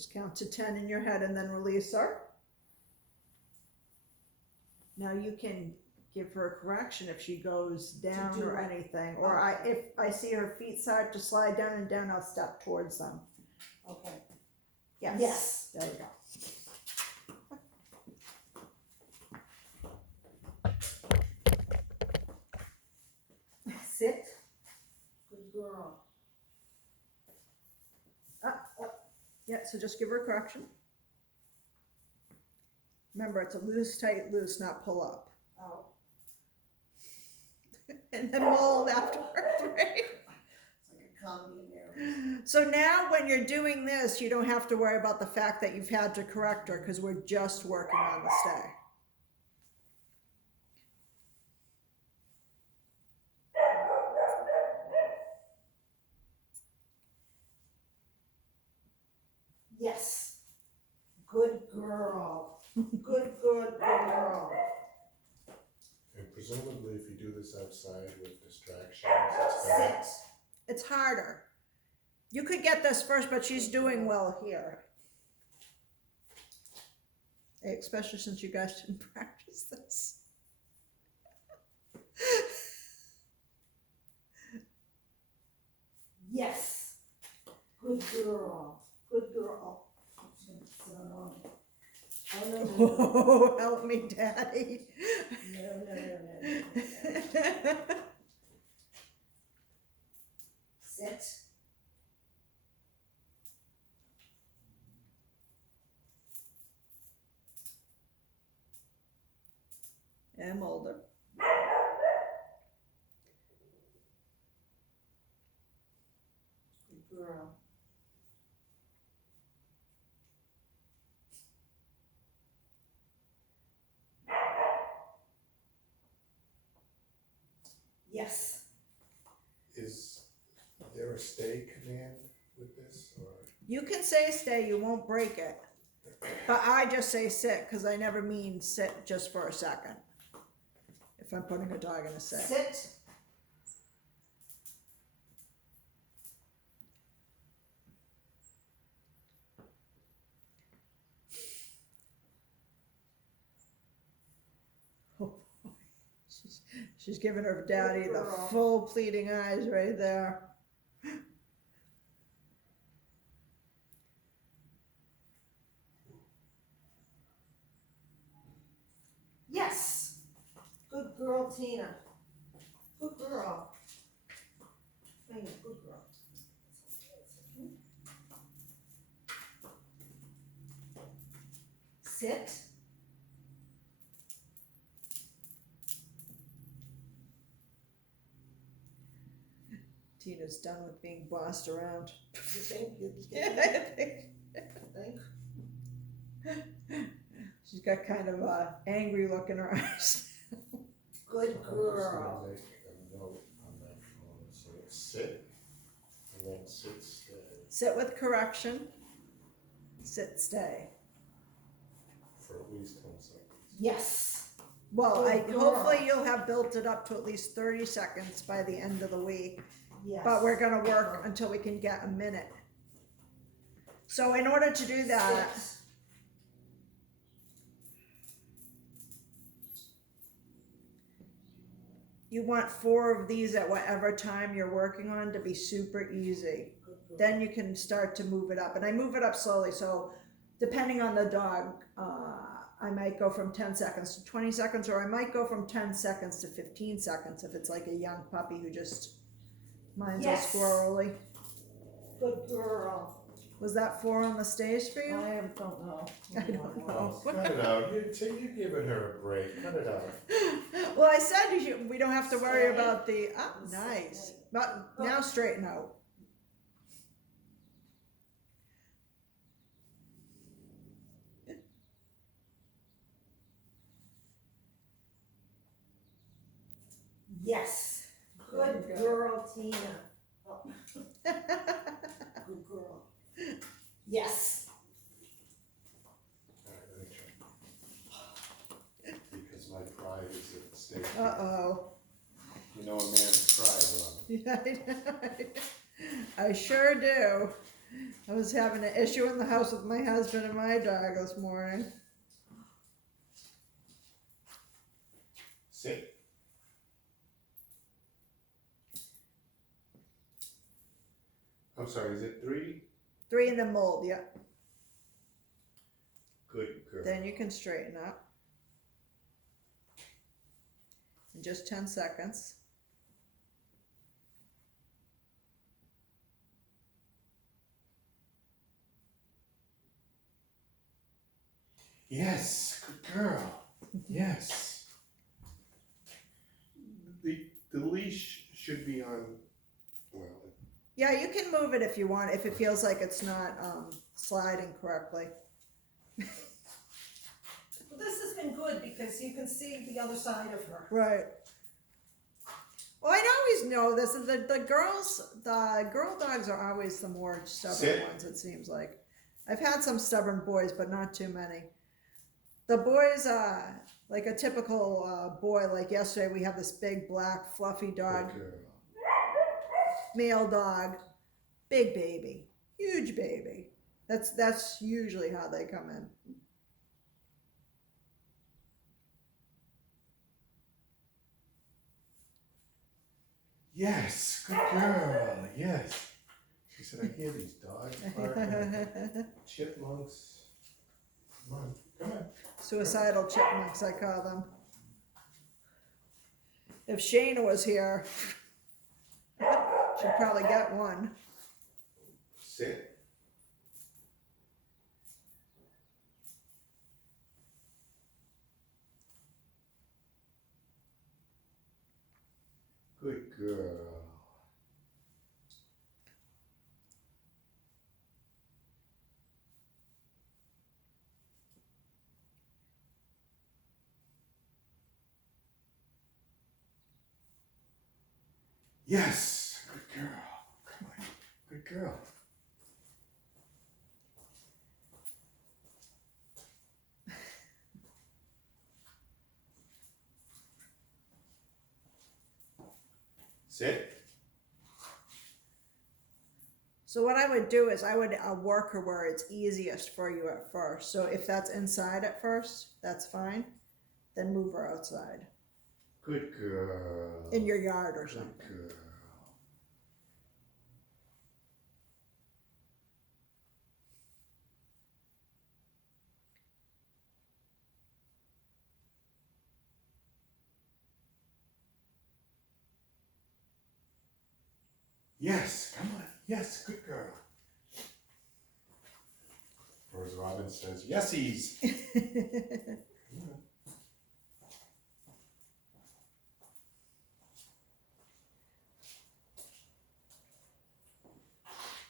Just count to 10 in your head and then release her. Now you can give her a correction if she goes down do or what? anything. Or if I see her feet start to slide down and down, I'll step towards them. Okay. Yes. Yes. There we go. Sit. Good girl. Yeah, so just give her a correction. Remember, it's a loose, tight, loose, not pull up. Oh. And then mold afterwards, right? It's like a comedy in there. So now when you're doing this, you don't have to worry about the fact that you've had to correct her because we're just working on the stay. Yes. Good girl. Good girl. And presumably if you do this outside with distractions, it's better. Sit. It's harder. You could get this first, but she's doing well here. Especially since you guys didn't practice this. Yes. Good girl. Good girl. Sit on it. Oh, no, no, no. Oh, help me, Daddy. No. Sit. I'm older. Good girl. Yes. Is there a stay command with this, or? You can say stay, you won't break it. But I just say sit because I never mean sit just for a second. If I'm putting a dog in a sit. Sit. Oh, boy. She's giving her daddy the girl. full pleading eyes right there. Yes. Good girl, Tina. Good girl. Thank you. Good girl. Sit. Tina's done with being bossed around. You think? Yeah, I think. Think? She's got kind of a angry look in her eyes. Good I'm just girl. gonna make a note on that phone, so it's sit, and then sit, stay. Sit with correction. Sit, stay. For at least 10 seconds. Yes. Well, Good girl. hopefully you'll have built it up to at least 30 seconds by the end of the week. Yes. But we're gonna work until we can get a minute. So in order to do that, Sit. you want 4 of these at whatever time you're working on to be super easy. Good girl. Then you can start to move it up. And I move it up slowly, so depending on the dog, I might go from 10 seconds to 20 seconds, or I might go from 10 seconds to 15 seconds if it's like a young puppy who just minds Yes. all squirrely. Good girl. Was that 4 on the stage for you? I don't know. I don't know. Cut it out, you're giving her a break, cut it out. Well, I said we don't have to worry Stay. about the, nice. Stay. But now straighten out. Yes. Good Good girl, Tina. Oh. Good girl. Yes. Alright, let me try. Because my pride is at stake. Uh-oh. You know a man's pride, Robin. Yeah, I sure do. I was having an issue in the house with my husband and my dog this morning. Sit. I'm sorry, is it 3? 3 in the mold, yeah. Good girl. Then you can straighten up. In just 10 seconds. Yes, good girl. Yes. The leash should be on, well, Yeah, you can move it if you want, if it feels like it's not sliding correctly. Well, this has been good because you can see the other side of her. Right. Well, I always know this. The girl dogs are always the more stubborn Sit. ones, it seems like. I've had some stubborn boys, but not too many. The boys, like a typical boy, like yesterday we have this big black fluffy dog, good girl. male dog, big baby, huge baby. That's usually how they come in. Yes, good girl. Yes. She said, I hear these dogs barking. Chipmunks. Come on, come on. Suicidal chipmunks, I call them. If Shayna was here, she'd probably get one. Sit. Good girl. Yes, good girl. Come on, good girl. Sit. So what I would do is I would work her where it's easiest for you at first. So if that's inside at first, that's fine. Then move her outside. Good girl. In your yard or Good something. girl. Yes, come on. Yes, good girl. Or as Robin says, yesies.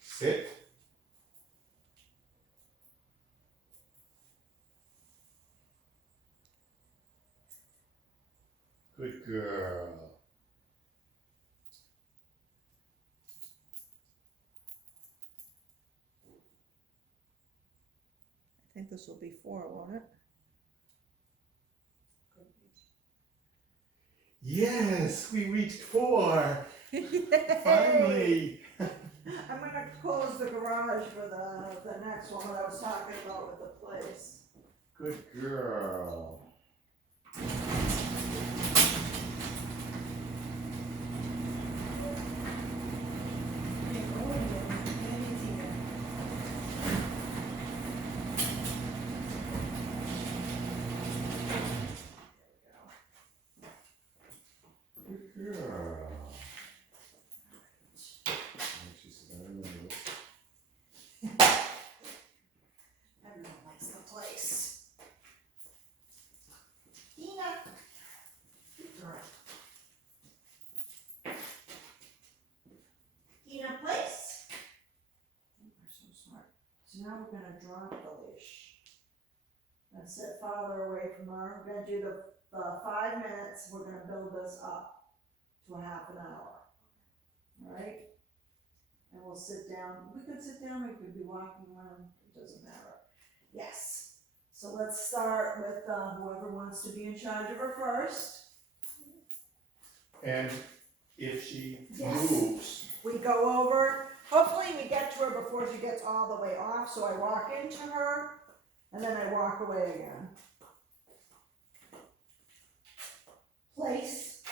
Sit. Good girl. I think this will be 4, won't it? Yes, we reached 4. Yay! Finally. I'm gonna close the garage for the next one that I was talking about with the place. Good girl. Good girl. And she said, I remember this. Everyone likes the place. Tina. Good girl. Tina, place. They're so smart. So now we're gonna drop the leash. And sit farther away from her. We're gonna do the 5 minutes. We're gonna build this up to a half an hour. Alright? And we'll sit down. We could sit down, we could be walking around, it doesn't matter. Yes. So let's start with whoever wants to be in charge of her first. And if she Yes. moves, We go over, hopefully trying to get to her before she gets all the way off, so I walk into her, and then I walk away again. Place.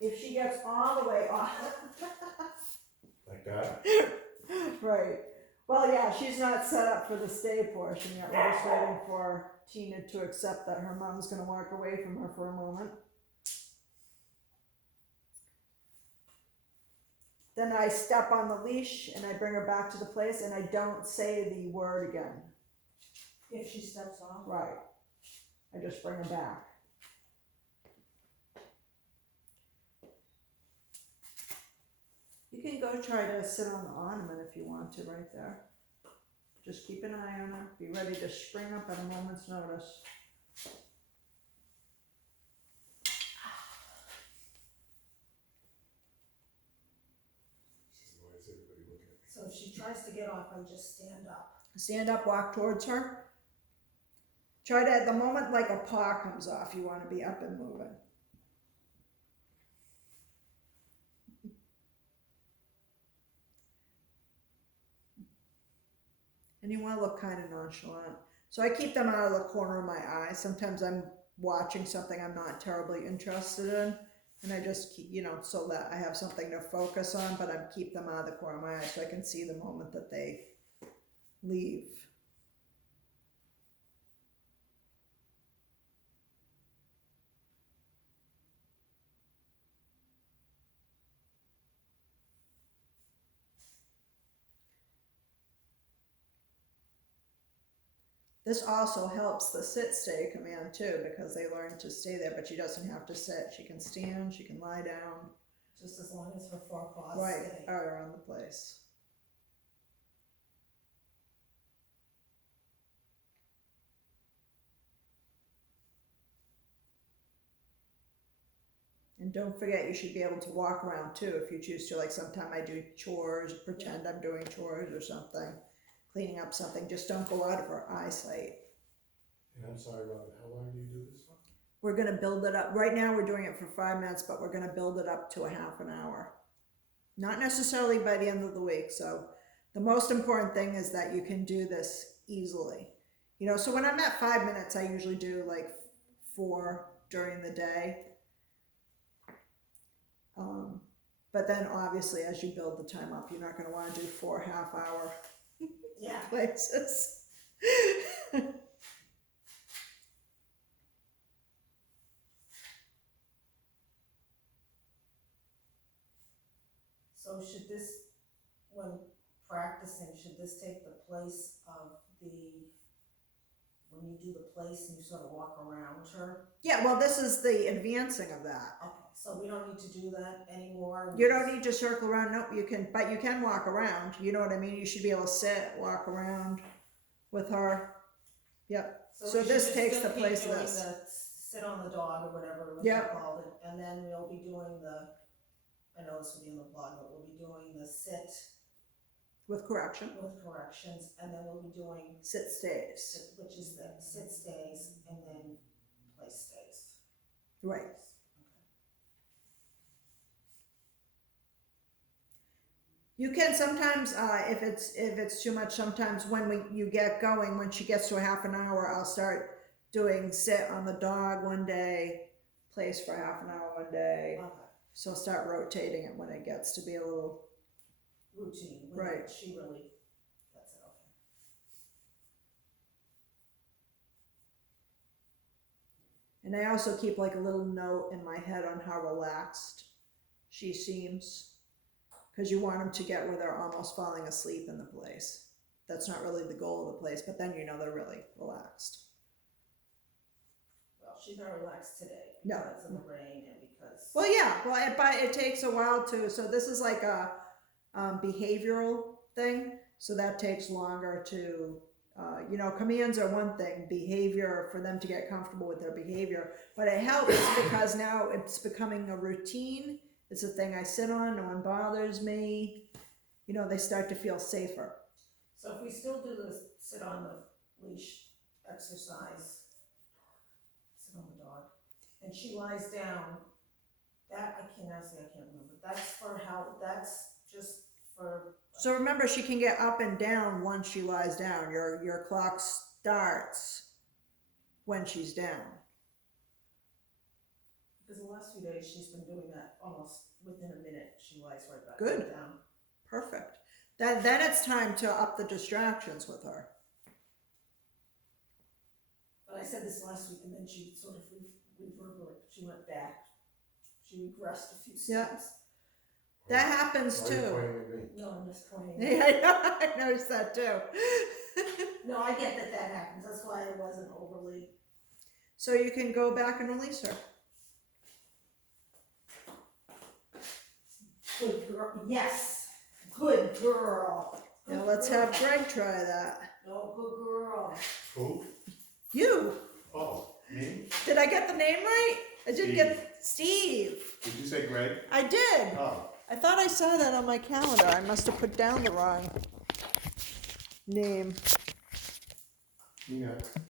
If she gets all the way off. Like that? Right. Well, yeah, she's not set up for the stay portion yet. We're just waiting for Tina to accept that her mom's gonna walk away from her for a moment. Then I step on the leash and I bring her back to the place and I don't say the word again. If she steps off. Right. I just bring her back. You can go try to sit on the ornament if you want to right there. Just keep an eye on her. Be ready to spring up at a moment's notice. Why is everybody looking at me? So if she tries to get off, I just stand up. Stand up, walk towards her. Try to, at the moment like a paw comes off, you want to be up and moving. And you want to look kind of nonchalant. So I keep them out of the corner of my eye. Sometimes I'm watching something I'm not terribly interested in. And I just keep, so that I have something to focus on, but I keep them out of the corner of my eye so I can see the moment that they leave. This also helps the sit-stay command too, because they learn to stay there, but she doesn't have to sit. She can stand, she can lie down. Just as long as her forepaws Right, stay. are around the place. And don't forget, you should be able to walk around too if you choose to. Like sometime I do chores, pretend I'm doing chores or something, cleaning up something. Just don't go out of her eyesight. And I'm sorry, Robin, how long do you do this for? We're gonna build it up. Right now we're doing it for 5 minutes, but we're gonna build it up to a half an hour. Not necessarily by the end of the week. So the most important thing is that you can do this easily. So when I'm at 5 minutes, I usually do like 4 during the day. But then obviously as you build the time up, you're not going to want to do 4 half-hour Yeah. places. So should this, when practicing, should this take the place of when you do the place and you sort of walk around her? Yeah, well, this is the advancing of that. Okay, so we don't need to do that anymore? You don't need to circle around. Nope, but you can walk around. You know what I mean? You should be able to sit, walk around with her. Yep. So we should this just takes still the keep place of doing this. the sit on the dog or whatever it was Yep. called, and then we'll be doing I know this will be in the blog, but we'll be doing the sit With correction. with corrections, and then we'll be doing Sit stays. which is the sit stays and then place stays. Right. You can sometimes, if it's too much, sometimes when you get going, when she gets to a half an hour, I'll start doing sit on the dog one day, place for half an hour one day. Okay. So I'll start rotating it when it gets to be a little, Routine. Right. She really, that's it, okay. and I also keep like a little note in my head on how relaxed she seems. Because you want them to get where they're almost falling asleep in the place. That's not really the goal of the place, but then they're really relaxed. Well, she's not relaxed today No. because of the rain and because. Well, yeah, but it takes a while to, so this is like a behavioral thing, so that takes longer to, commands are one thing, behavior, for them to get comfortable with their behavior, but it helps because now it's becoming a routine. It's a thing I sit on, no one bothers me, they start to feel safer. So if we still do the sit on the leash exercise, sit on the dog, and she lies down, that I can't remember, that's for how, just for, So remember, she can get up and down once she lies down. Your clock starts when she's down. because the last few days she's been doing that almost within a minute, she lies right back Good. down. Perfect. Then it's time to up the distractions with her. But I said this last week and then she sort of she went back. She regressed a few Yeah. steps. That happens Why are you too. pointing at me? No, I'm just pointing. Yeah, I know. I noticed that too. No, I get that happens, that's why I wasn't overly. So you can go back and release her. Good girl, yes, good girl. Now Good let's girl. have Greg try that. No, good girl. Who? You. Oh, me? Did I get the name right? I didn't get Steve. Did you say Greg? I did. Oh, I thought I saw that on my calendar. I must have put down the wrong name. you know.